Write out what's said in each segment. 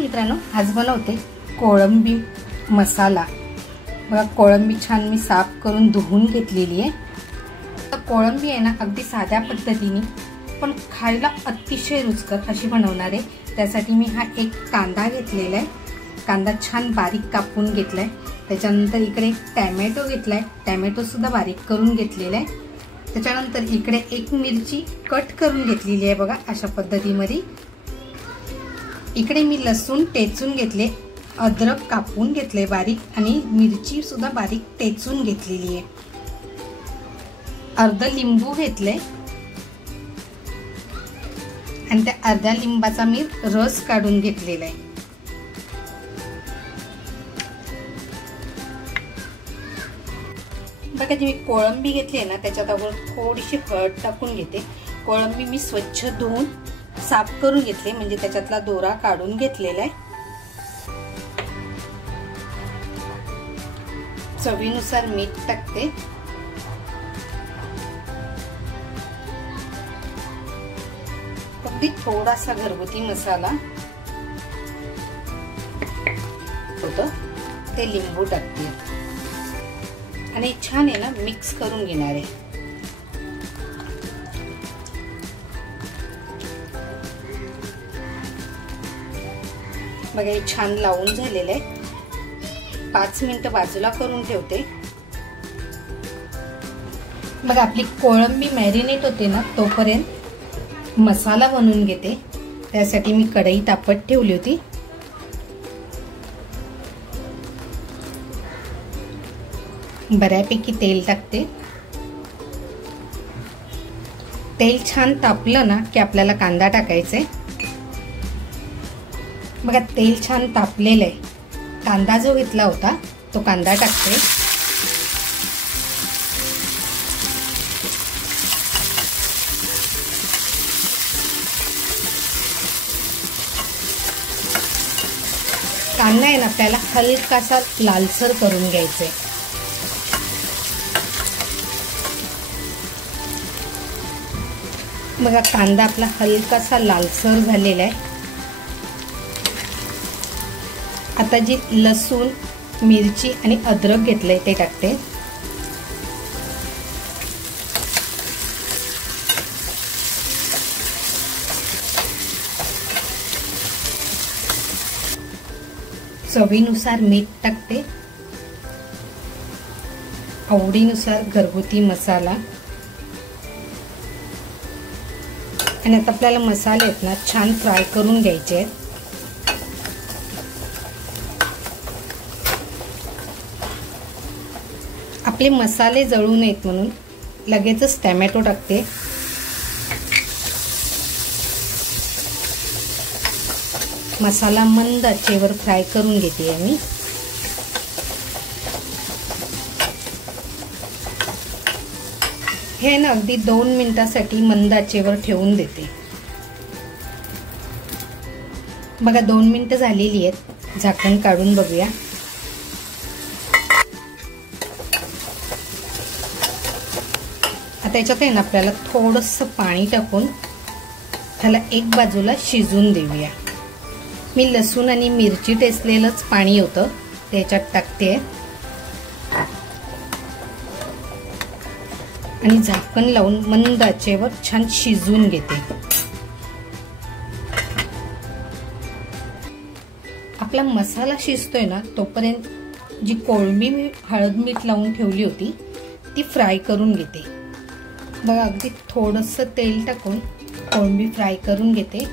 मित्रांनो, आज बनवते कोळंबी मसाला। बघा, कोळंबी छान मी साफ करून धुवून घेतलेली आहे। तर कोळंबी आहे ना, अगदी साध्या पद्धतीने पण खायला अतिशय रुचकर अशी बनवणार आहे। त्यासाठी मी हा एक कांदा घेतलेला आहे। कांदा छान बारीक कापून घेतलाय। त्याच्यानंतर इकडे एक टोमॅटो घेतलाय। टोमॅटो सुद्धा बारीक करून घेतलेला आहे। त्याच्यानंतर इकडे एक मिरची कट करून घेतलेली आहे। बघा, अशा पद्धतीमध्ये। इकडे मी लसूण टेचून घेतले, अद्रक कापून घेतले बारीक, आणि मिरची सुद्धा बारीक टेचून घेतलेली आहे। अर्ध लिंबू घेतले आणि त्या अर्ध्या लिंबाचा मी रस काढून घेतलेला आहे। बघा, जी मी कोळंबी घेतली ना, त्याच्यात अगोदर थोडीशी हळद टाकून घेते। कोळंबी मी स्वच्छ धुवून साफ करून घेतले, म्हणजे त्याच्यातला दोरा काढून घेतलेला आहे। चवीनुसार मीठ टाकते। अगदी थोडासा घरगुती मसाला होता, ते लिंबू टाकते आणि छान आहे ना मिक्स करून घेणार आहे। बघा, हे छान लावून झालेलं आहे। 5 मिनिटं बाजूला करून ठेवते। बघा, आपली कोळंबी मॅरिनेट होते ना, तोपर्यंत मसाला बनवून घेते। त्यासाठी मी कढई तापत ठेवली होती। बऱ्यापैकी तेल टाकते। तेल छान तापलं ना की आपल्याला कांदा टाकायचा आहे। बघा, तेल छान तापलेलं आहे। कांदा जो घेतला होता तो कांदा टाकते। कांदा आहे ना, आपल्याला हलकासा लालसर करून घ्यायचा आहे। बघा, कांदा आपला हलकासा लालसर झालेला आहे। आता जी लसूण, मिरची आणि अद्रक घेतलंय ते टाकते। चवीनुसार मीठ टाकते। आवडीनुसार घरगुती मसाला। आणि आता आपल्याला मसाले आहेत ना छान फ्राय करून घ्यायचे आहेत। आपले मसाले जळू नयेत म्हणून लगेचच टोमॅटो टाकते। मसाला मंद आचेवर फ्राय करून घेते मी। हे ना अगदी 2 मिनिटांसाठी मंद आचेवर ठेवून देते। बघा, 2 मिनिटं झालेली आहेत। झाकण काढून बघूया। आता याच्यात आहे ना आपल्याला थोडंसं पाणी टाकून त्याला एक बाजूला शिजून देऊया। मी लसूण आणि मिरची टेचलेलंच पाणी होतं त्याच्यात टाकते आणि झाकण लावून मंद आचेवर छान शिजवून घेते। आपला मसाला शिजतोय ना, तोपर्यंत जी कोळंबी मी हळद मीठ लावून ठेवली होती ती फ्राय करून घेते। बघा, अगदी थोडंसं तेल टाकून कोळंबी फ्राय करून घेते।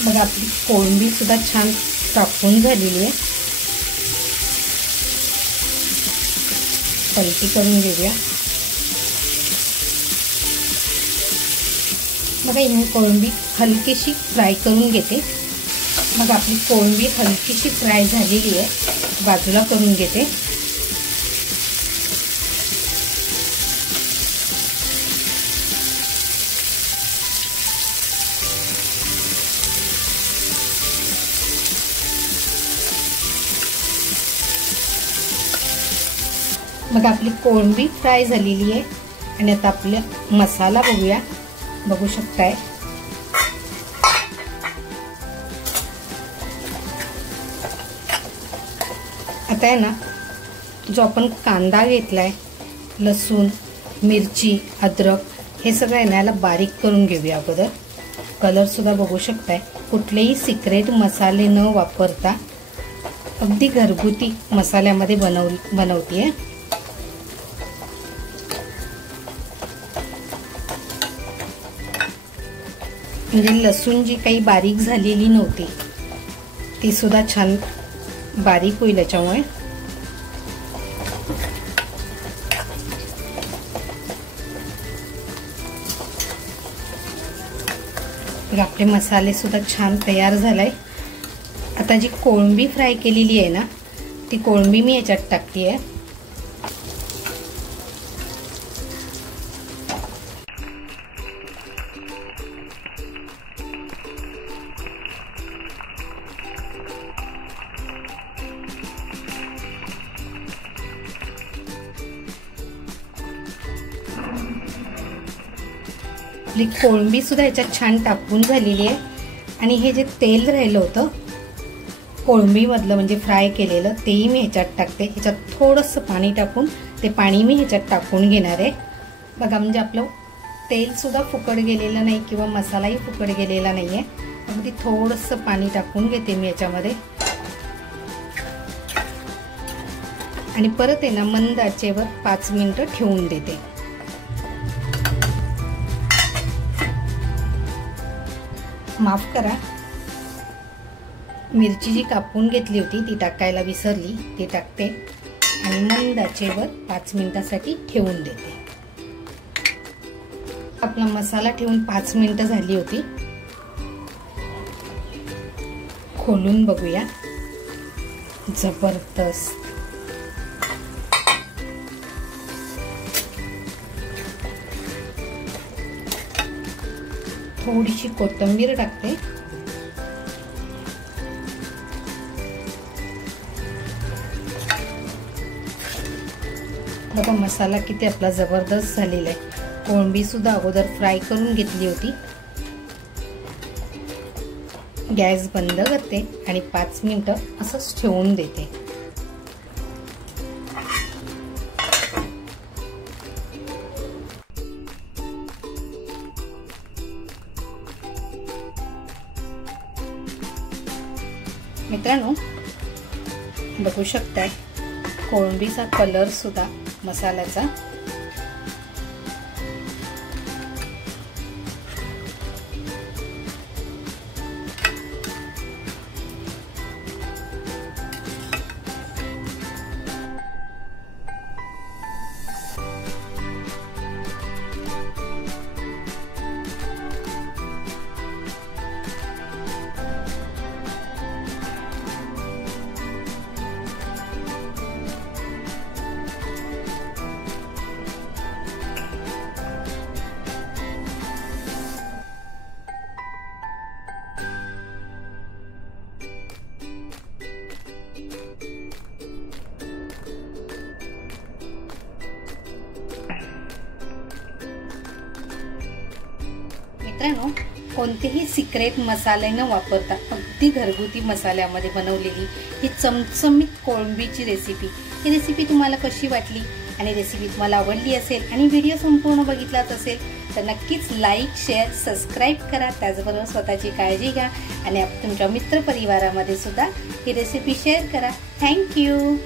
बघा, आपली कोळंबी सुद्धा छान कापून झालेली आहे। पलटी करून घेऊया। बघा ही कोळंबी हलकीशी फ्राय करून घेते। मग आपली कोळंबी हलकीशी फ्राय झालेली आहे, बाजूला करून घेते। मग आपली कोळंबी फ्राय झालेली आहे आणि आता आपला मसाला बघूया। बघू शकताय आता आहे ना, जो आपण कांदा घेतलाय, लसूण, मिरची, अद्रक हे सगळं आहे ना याला बारीक करून घेऊया अगोदर। कलर सुद्धा बघू शकताय, कुठलेही सिक्रेट मसाले न वापरता अगदी घरगुती मसाल्यामध्ये बनवतीये। म्हणजे लसूण जी काही बारीक झालेली नव्हती ती सुद्धा छान बारीक होईल याच्यामुळे। आपले मसाले सुद्धा छान तयार झालाय। आता जी कोळंबी फ्राय केलेली आहे ना, ती कोळंबी मी याच्यात टाकते आहे। आपली कोळंबी सुद्धा याच्यात छान टाकून झालेली आहे आणि हे जे तेल राहिलं होतं कोळंबी मधलं म्हणजे फ्राय केलेलं तेही मी ह्याच्यात टाकते। ह्याच्यात थोडंसं पाणी टाकून ते पाणी मी ह्याच्यात टाकून घेणार आहे। बघा म्हणजे आपलं तेल सुद्धा फुकट गेलेलं नाही किंवा मसालाही फुकट गेलेला नाहीये। अगदी थोडंसं पाणी टाकून घेते मी याच्यामध्ये आणि परत आहे ना मंद आचेवर 5 मिनिटं ठेवून देते। माफ करा, मिरची जी कापून घेतली होती ती टाकायला विसरली, ती टाकते आणि मंद आचेवर 5 मिनिटासाठी ठेवून देते। आपला मसाला ठेवून 5 मिनिटं झाली होती, खोलून बघूया। जबरदस्त थोडीशी कोथिंबीर टाकते। बघा मसाला किती आपला जबरदस्त झालेला आहे। कोळंबी सुद्धा अगोदर फ्राय करून घेतली होती। गॅस बंद करते आणि 5 मिनिटं असंच ठेवून देते। मित्रांनो बघू शकताय कोळंबीचा कलर सुद्धा मसाल्याचा मित्रांनो कोणतेही सिक्रेट मसाले न वापरता अगदी घरगुती मसाल्यामध्ये बनवलेली ही चमचमीत कोळंबीची रेसिपी, ही रेसिपी तुम्हाला कशी वाटली आणि रेसिपी तुम्हाला आवडली असेल आणि व्हिडिओ संपूर्ण बघितलाच असेल तर नक्कीच लाईक, शेअर, सबस्क्राईब करा। त्याचबरोबर स्वतःची काळजी घ्या आणि तुमच्या मित्रपरिवारामध्ये सुद्धा ही रेसिपी शेअर करा। थँक्यू।